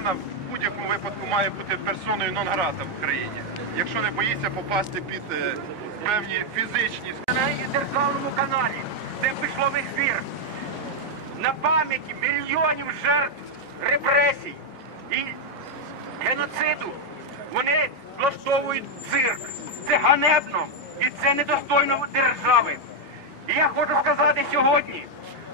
людина в будь-якому випадку має бути персоною нон-грата в Україні, якщо не боїться попасти під е, певні фізичні на державному каналі, де пішло в ефір на пам'яті мільйонів жертв репресій і геноциду. Вони влаштовують цирк. Це ганебно і це недостойно держави. І я хочу сказати сьогодні,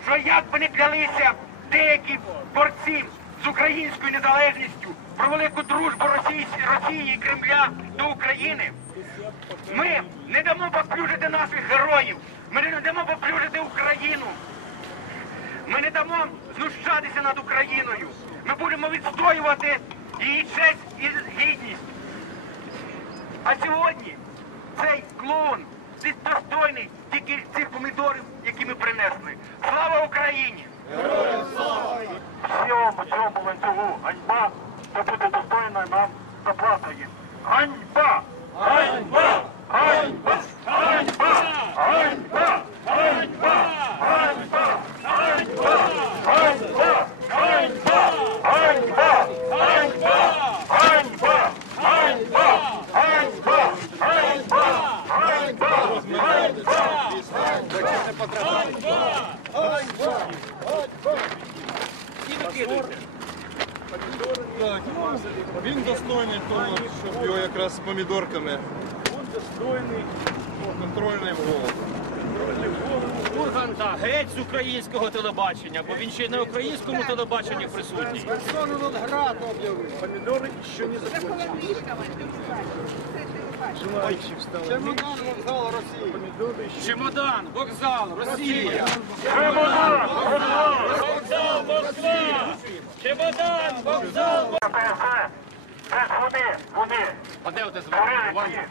що як би не клялися деякі борці з українською незалежністю про велику дружбу Росії, Росії і Кремля до України, ми не дамо поплюжити наших героїв. Ми не дамо поплюжити Україну. Ми не дамо знущатися над Україною. Ми будемо відстоювати її честь і гідність. А сьогодні цей клоун цьому ланцюгу ганьба, то буде достойна нам заплатою. Ганьба! Ганьба! Ганьба! Ганьба! Ганьба! Ганьба! Ганьба! Ганьба! Ганьба! Ганьба! Ганьба! Ганьба! Ганьба! Ганьба! Ганьба! Ганьба! Ганьба! Так, він достойний того, щоб його якраз з помідорками. Він Контрольний в голову. Урганта геть з українського телебачення, бо він ще й на українському телебаченні присутній. Чемодан, вокзал, Росія. Чемодан, вокзал, Москва. Чемодан, вокзал. Це ж вони, вони. А де оте Бурили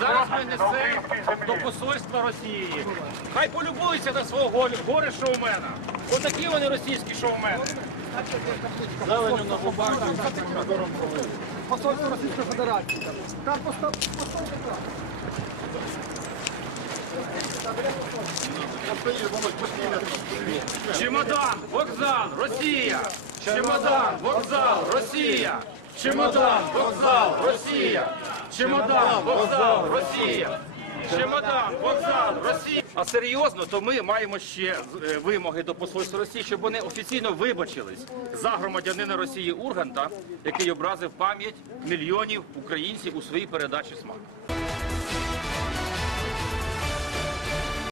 Зараз ми несемо до посольства Росії. Хай полюбуються на свого горе, шоумена. Отакі вони російські шоумени. Зеленю на губах. Посольство Російської Федерації. Там постав Чемодан, вокзал, Росія! Чемодан, вокзал, Росія! Чемодан, вокзал, Росія! Чемодан, вокзал, Росія! Чемодан, вокзал, Росія! А серйозно, то ми маємо ще е, вимоги до посольства Росії, щоб вони офіційно вибачились за громадянина Росії Урганта, який образив пам'ять мільйонів українців у своїй передачі смак.